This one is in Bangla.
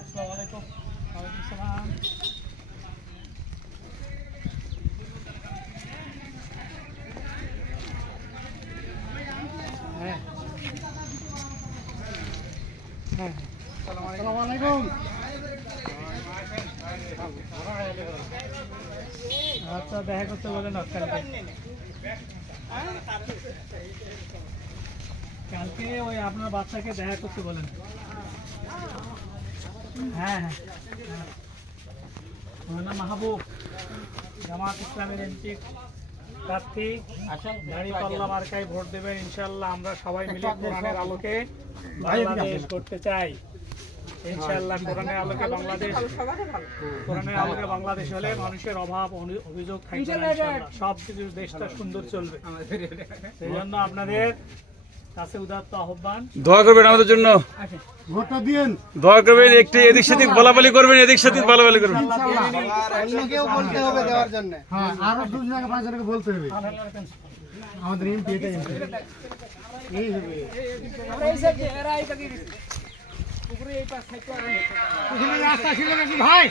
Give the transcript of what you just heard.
আসসালামু আলাইকুম। ওয়ালাইকুম সালাম। হ্যাঁ হ্যাঁ আসসালামু আলাইকুম। আচ্ছা দেখা করতে বলেন কালকে ওই আপনার বাচ্চাকে দেখা করতে বলেন। হ্যাঁ হ্যাঁ নাম মাহবুব, জামাত ইসলামের এমপি প্রার্থী, দাঁড়িপাল্লা মার্কায় ভোট দেবেন ইনশাল্লাহ। আমরা সবাই মিলে কোরআনের আলোকে বাংলাদেশ করতে চাই ইনশাল্লাহ। কোরআনের আলোকে বাংলাদেশ, কোরআনের আলোকে বাংলাদেশ হলে মানুষের অভাব অভিযোগ থাকবে না ইনশাল্লাহ। সব কিছু দেশটা সুন্দর চলবে। সেই জন্য আপনাদের কাছে উদাত্ত আহ্বান, দোয়া করবেন আমাদের জন্য, ভোটটা দিয়েন, দোয়া করবেন। একটু এদিক সেদিক বলাবলি করবেন, এদিক সেদিক বলাবলি করবেন। অন্যকেও বলতে হবে দেওয়ার জন্য। হ্যাঁ আরো 2 জনকে 5 জনকে বলতে হবে। আমাদের এমপি এটা এমপি এই হবে। আমরা এই সাইডে এরা এই কাটি উপরে এই পাশ থেকে রাস্তা ছিল নাকি ভাই?